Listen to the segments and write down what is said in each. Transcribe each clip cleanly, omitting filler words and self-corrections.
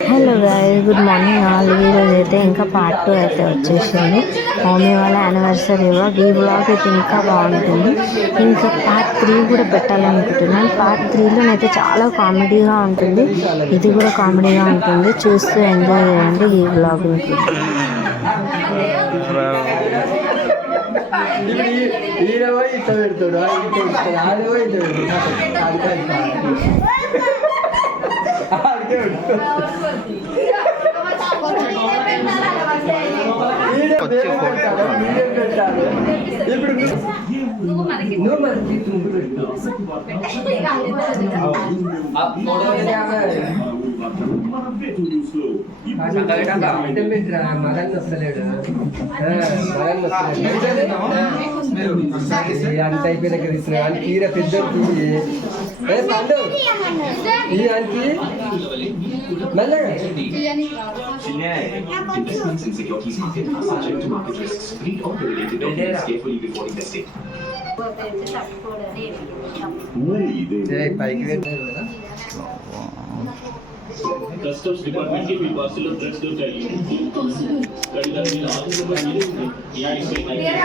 Hello guys, good morning all. ఈరోజు అయితే ఇంకా పార్ట్ 2 అయితే వచ్చేసింది. మమ్మీ వాళ్ళ యానివర్సరీ ఈ బ్లాగ్ అయితే ఇంకా బాగుంటుంది. ఇంకా పార్ట్ 3 కూడా పెట్టాలనుకుంటున్నాను. పార్ట్ 3లోనైతే చాలా కామెడీగా ఉంటుంది. ఇది కూడా కామెడీగా ఉంటుంది. చూస్తూ ఎంజాయ్ చేయండి ఈ బ్లాగ్ని. మగన్ వస్తలేడు అంత అయిపోయినాక తీసుకున్నా అని కీర పెద్ద పండు దానికి మెల్లగా పైకి कस्टम्स डिपार्टमेंट के भी पार्सल ड्रेस दो चाहिए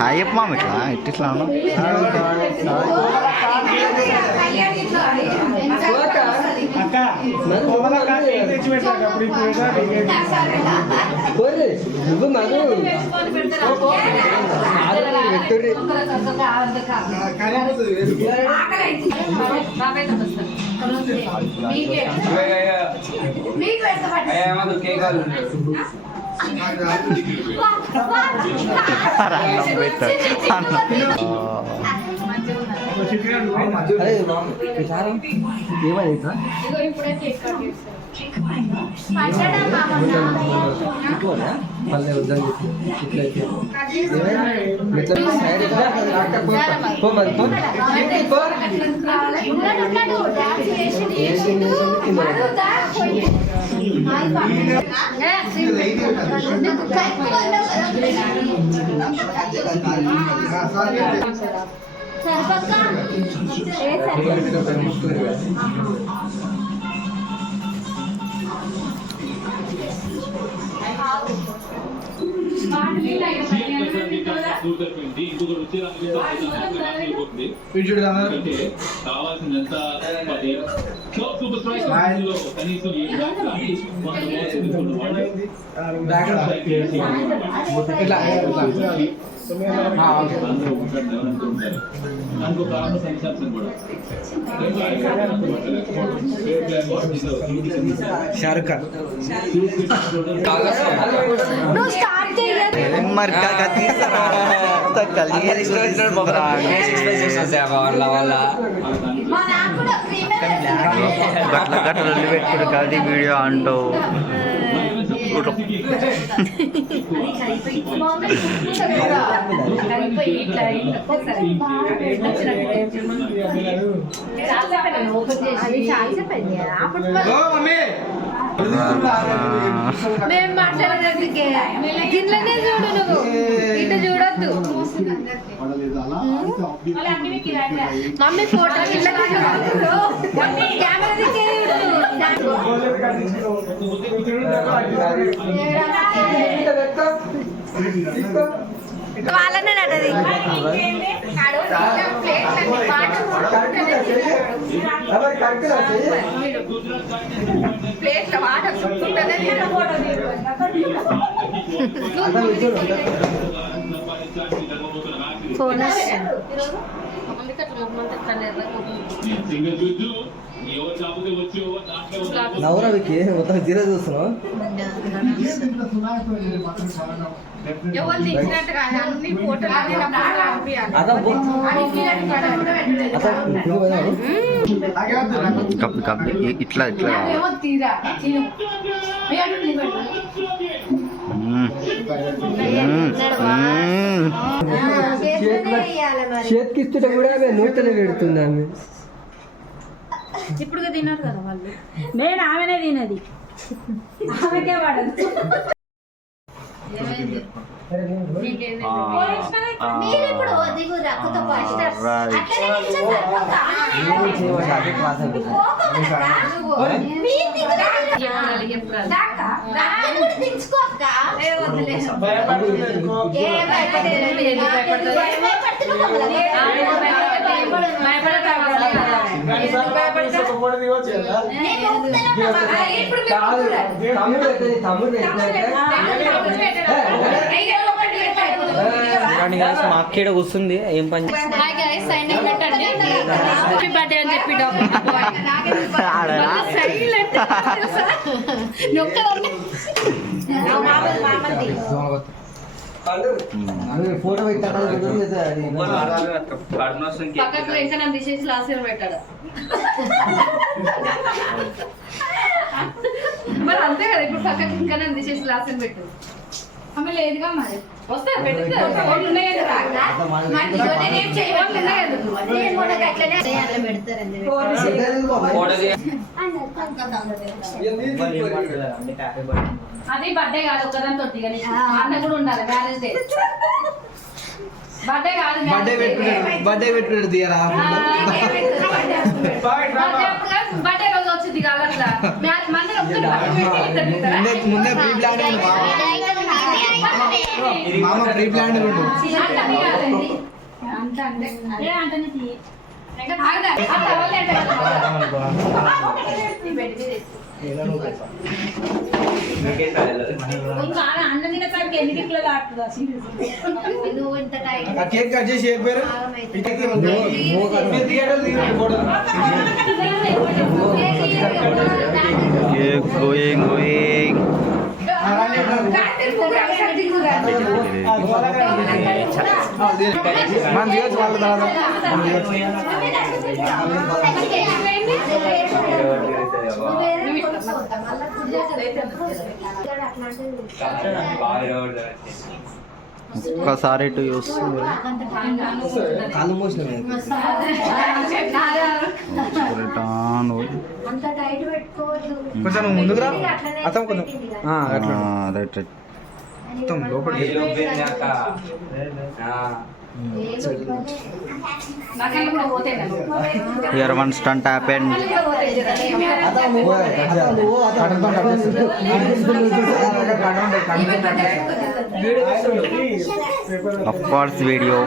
హాయ్ చెప్పమా ఇట్లా ఇట్లా నువ్వు మగు మళ్ళీ వద్దని ఇట్లయితే కావాల్సినంత కనీసం దానికి ఒక కారణం సంచాల్సిన కూడా షారుఖ్ ఖాన్ మరి గట్ల గట్ల పెట్టుకుంటు కది వీడియో అంటావు మేము మాట్లాడేందుకే గిట్లనే చూడు, నువ్వు ఇటు చూడొద్దు. మమ్మీ ఫోటో కెమెరా దిక్కే వాళ్ళనే నటది ప్లేట్ల వాటర్ ఫోన్ నవరవికి మొత్తం జీరో చూస్తున్నావు ఇట్లా ఇట్లా చేతికి ఇస్తుంటే కూడా నూతనే పెడుతుంది ఆమె. ఇప్పుడు తిన్నారు కదా వాళ్ళు. నేను ఆమెనే తినది, ఆమెకే పడదు. మా అక్కడ కూర్చుంది ఏం పని ఫోటో పక్కకు ఇంకా నన్ను తీసేసి లాస్ట్ ఇయర్ పెట్టాడు మరి అంతే కదా ఇప్పుడు పక్కకి ఇంకా నన్ను తీసేసి లాస్ట్ ఇయర్ పెట్టు ఆమె లేదుగా మరి వస్తా అది బర్త్డే కాదు ఒకదాని తోటి అన్న కూడా ఉండాలి మ్యారేజ్ డే బర్త్డే కాదు బర్త్డే పెట్టుకున్నాడు తీయరా బర్త్డే రోజు వచ్చింది కాదు అట్లా ముందే ప్రీ ప్లాన్ మామ ప్రీ ప్లాన్ కేక్ కట్ చేసి చెప్పారు మన దిగచ్చు వాళ్ళ ఒక్కసారి ఇటు చూస్తుంది కాలు మోసిన కొంచెం ముందుకు రా అర్థం కొంచెం రైట్ రైట్ మొత్తం లోపలికి here one stunt happened of course video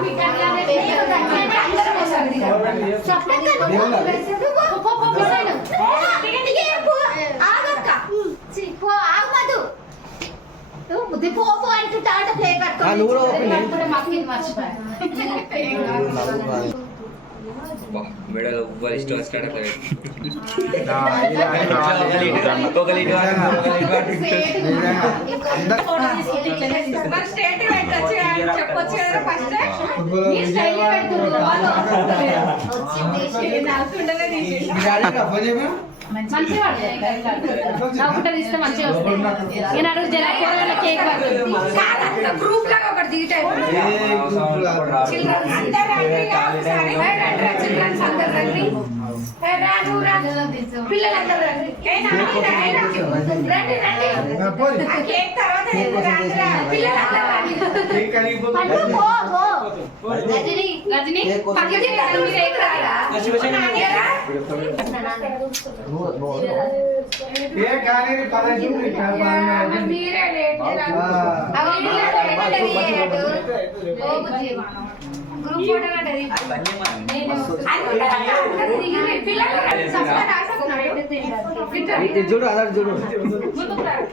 చూడు అలా చూడు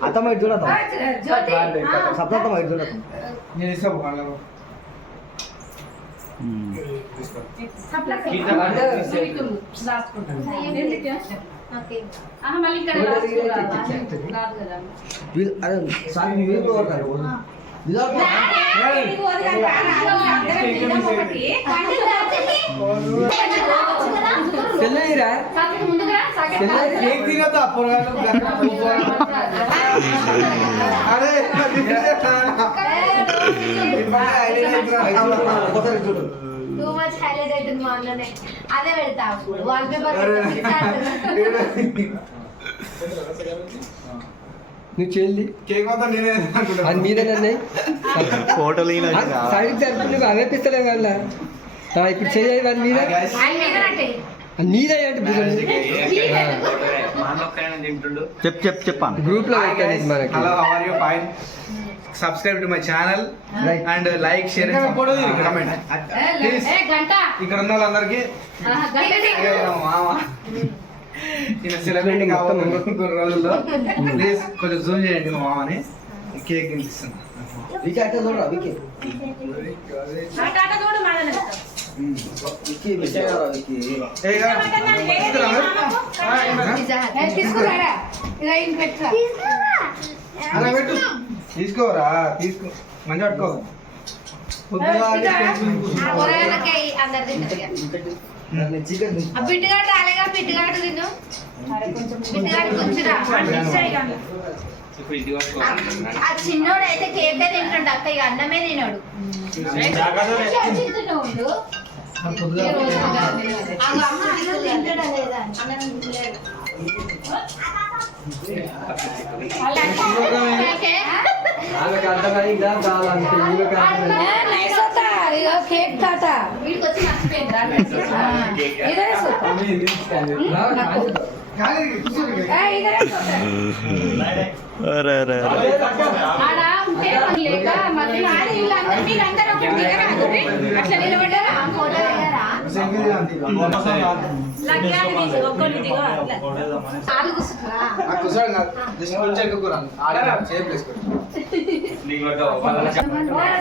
అత్తమ్మ ఇటు చూడతాం సప్తమ్మ ఇటు చూడతాం నేను ఇస్తాను అరే సార్ మీరు చెల్లెరా కేక్ తినదా అరే టూ మచ్ హైలైట్ అవుతుంది మా అన్ననే అదే పెడతా వాల్ పేపర్ నువ్వు చెల్లి కేక్ మొత్తం నేనే అనుకుంటా అది మీదేనండి ఫోటోలు సైడ్ జరిపి నువ్వు అవే పిస్తలే కదా ఇప్పుడు చెయ్యి అది మీద ఆయన మీద నట్టే. అది నీదే అంటే చెప్పాను గ్రూప్ లో పెట్టండి మనకి hello how are you fine subscribe to my channel and like share comment please గంట ఇక్కడ ఉన్న వాళ్ళందరికీ గంట మామ ఈయన సెలబ్రిటీ కావాలి కొన్ని రోజుల్లో ప్లీజ్ కొంచెం జూమ్ చేయండి మా మామని కేక్ తినిపిస్తున్నా వికి అట్లా చూడరా వికి వికి విషయారా వికి తీసుకురారా ఇలా ఇంటి పెట్టరా అలా పెట్టు తీసుకోరా తీసుకో మంచి పట్టుకో చికెన్ బిడ్డగాడు రాలేగా బిడ్డగాడు తిను బిడ్డగాడు కూర్చురా ఆ చిన్నోడు అయితే కేక్ తింటుండ అక్క ఇక అన్నమే తినడు వాళ్ళకి అర్థమైందా కావాలంటే వీళ్ళకి అర్థమైందా కేక్ కాటా వీడికి వచ్చి మర్చిపోయిందా ఇదే ఆడ ఉంటే లేక మళ్ళీ మీరందరూ ఒకటి దిగరాదు అట్లా నిలబడ్డారా ఫోటో దిగారా ఆలు కూర్చుంటారా కూర్చోండి జస్ట్ కొంచెం ఎక్కురాను సేమ్ ప్లేస్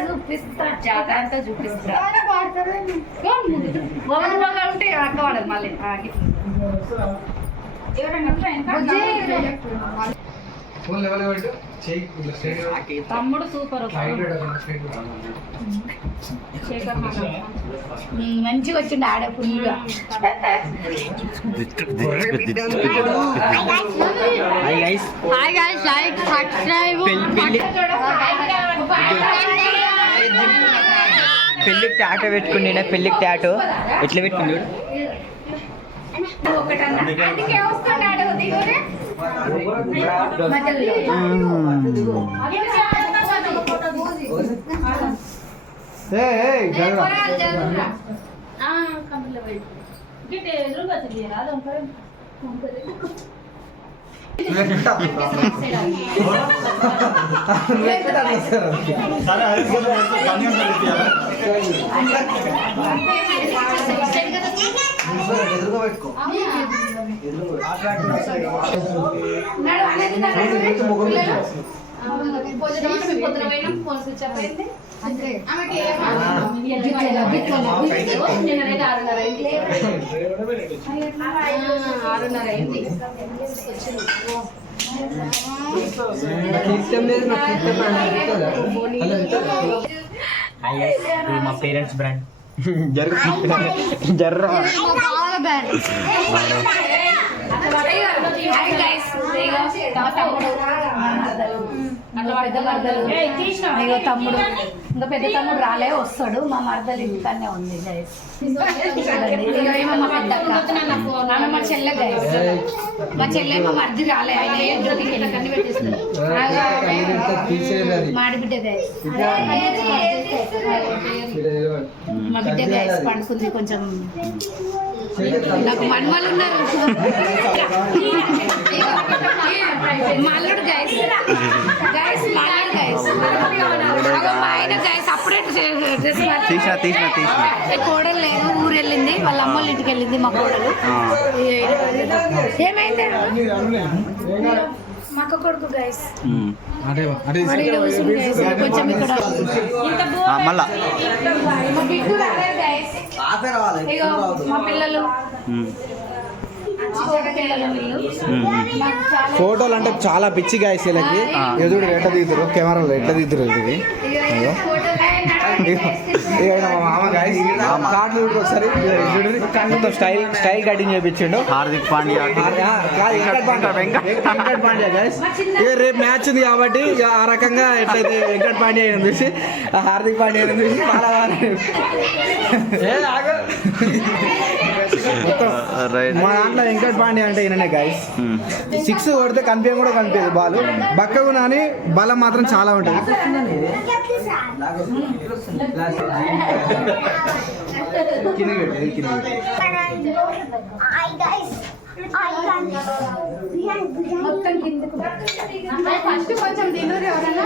చూపిస్తా జాతర అంతా చూపిస్తా ఉంటే అక్క వాడదు మళ్ళీ ఫోన్ లెవెల్ పెట్టు చేయి ఇట్లా స్ట్రైట్ తమ్ముడు సూపర్ మంచిగా వచ్చిండు ఆడ ఫుల్గా hi guys hi guys like subscribe పెళ్ళికి టాటో పెట్టుకుని పెళ్ళికి టాటో ఎట్లా పెట్టుకుంది అందుకే వస్తున్నాడు దిగురే ఎదురుగా పెట్టుకో మా పేరెంట్స్ బ్రాండ్ తమ్ముడు ఇంకా పెద్ద తమ్ముడు రాలే వస్తాడు మా మరదలు ఇంటికనే ఉంది గైస్ మా పెద్ద మా చెల్లె గైస్ మా చెల్లె మా మరిది రాలే ఆయన కన్ని పెట్టిస్తుంది మాడి బిడ్డ గైస్ మా బిడ్డ గైస్ పండుకుంది కొంచెం నాకు మనవాళ్ళు ఉన్నారు మా అల్లుడు గైస్ గైస్ మా అల్లుడు గైస్ మా ఆయన గైస్ అప్పుడే కోడలు లేదు ఊరు వెళ్ళింది వాళ్ళ అమ్మ వాళ్ళ ఇంటికి వెళ్ళింది మా కోడలు ఏమైంది మా అక్క కొడుకు గైస్ కొంచెం ఇక్కడ మళ్ళా మా బిడ్డు రాలేదు గైస్ ఇగో మా పిల్లలు ఫోటోలు అంటే చాలా పిచ్చి గాయస్ వీళ్ళకి ఎదుడు ఎట్లా దిగుతారు కెమెరాలో ఎట్లా దిగుతారు ఇది మా మామ గాయస్ కార్డు ఒకసారి మొత్తం స్టైల్ కటింగ్ చేయించిండు హార్దిక్ పాండ్యా వెంకట్ పాండ్యా గాయస్ రేపు మ్యాచ్ ఉంది కాబట్టి ఇక ఆ రకంగా ఎట్లయితే వెంకట్ పాండ్యా అయిన చూసి ఆ హార్దిక్ పాండ్యా అయిన చూసి చాలా రైట్. మా దాంట్లో వెంకట్ పాండే అంటే ఈయననే గైస్. 6 కొడితే కనిపించడం కూడా కనిపించదు బాల్. బక్కగా అని బలం మాత్రం చాలా ఉంటుంది. మొత్తం కిందకు ఫస్ట్ కొంచెం తినరు ఎవరన్నా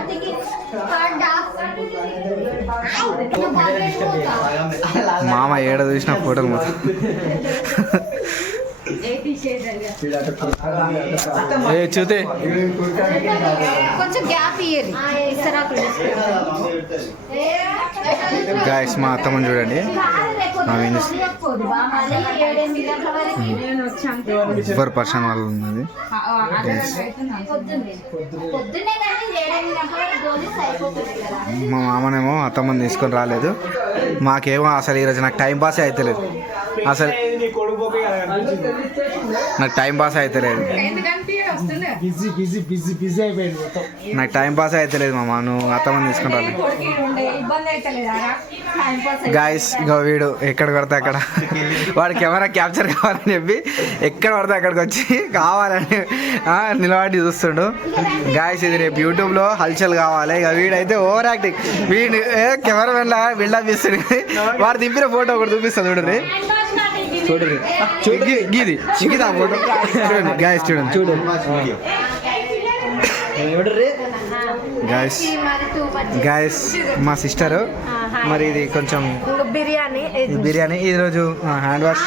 మామ ఏడ చూసిన ఫోటోలు మొత్తం. ఏ చూతే కొంచెం గ్యాప్ ఇయ్యరు గాయస్ మా అత్తమ్మని చూడండి. ఎవరు పర్సన్ వాళ్ళు ఉన్నది. మా మామనేమో అత్తమ్మని తీసుకొని రాలేదు. మాకేమో అసలు ఈరోజు నాకు టైం పాసే అవుతలేదు. అసలు నాకు టైం పాస్ అవుతలేదు. నాకు టైం పాస్ అవుతలేదు మామ. నువ్వు అత్తమ్మని తీసుకొని రాలేదు. గాయస్ వీడు ఎక్కడ పడితే అక్కడ వాడు కెమెరా క్యాప్చర్ కావాలని చెప్పి ఎక్కడ పడితే అక్కడికి వచ్చి కావాలని నిలబడి చూస్తుండు. గాయస్ ఇది రేపు యూట్యూబ్లో హల్చల్ కావాలి. ఇక వీడైతే ఓవర్ యాక్టింగ్. వీడు కెమెరా మెన్ లాగా బిల్డప్ ఇస్తాడు. వాడు దింపిన ఫోటో ఒకటి చూపిస్తాడు చూడండి. చూడండి గీది గీదా ఫోటో చూడండి గాయస్. చూడండి గాయస్ మా సిస్టరు. మరి ఇది కొంచెం బిర్యానీ ఈరోజు హ్యాండ్ వాష్.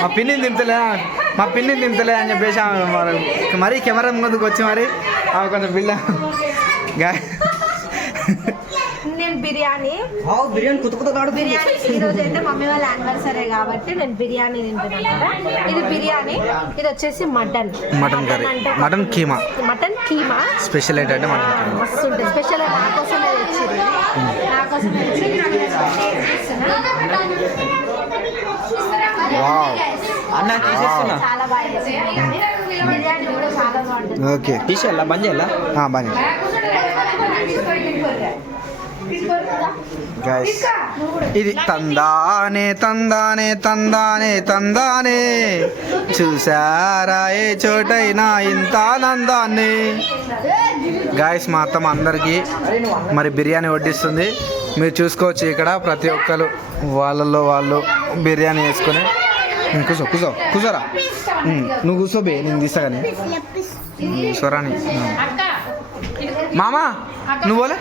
మా పిన్నిని దింతలే అని చెప్పేసి మరీ కెమెరా ముందుకు వచ్చి మరి కొంచెం బిల్డ. నేను బిర్యానీ ఈరోజు అయితే మమ్మీ వాళ్ళ యానివర్సరీ కాబట్టి నేను బిర్యానీ తింటున్నాను కదా. ఇది బిర్యానీ. ఇది వచ్చేసి mutton curry, mutton keema special ఏంటంటే మటన్ కీమా మస్తు ఉంటుంది. స్పెషల్ నా కోసమే తెచ్చింది. అన్న తీసేస్తున్నా. చాలా బాగా బిర్యానీ కూడా చాలా బాగుంటుంది. ఓకే తీసేయాలా బంద్ చేయాలా? బాగా గైస్ ఇది తందానే తందానే తందానే తందానే చూసారా ఏ చోటైనా ఇంత ఆనందాన్ని. గాయస్ మా అత్తమ్మ అందరికీ మరి బిర్యానీ వడ్డిస్తుంది. మీరు చూసుకోవచ్చు ఇక్కడ ప్రతి ఒక్కరు వాళ్ళల్లో వాళ్ళు బిర్యానీ వేసుకొని. కూర్చోరా నువ్వు కూర్చోబే నేను తీస్తా కానీ కూర్చోరాని. మామా నువ్వు పోలే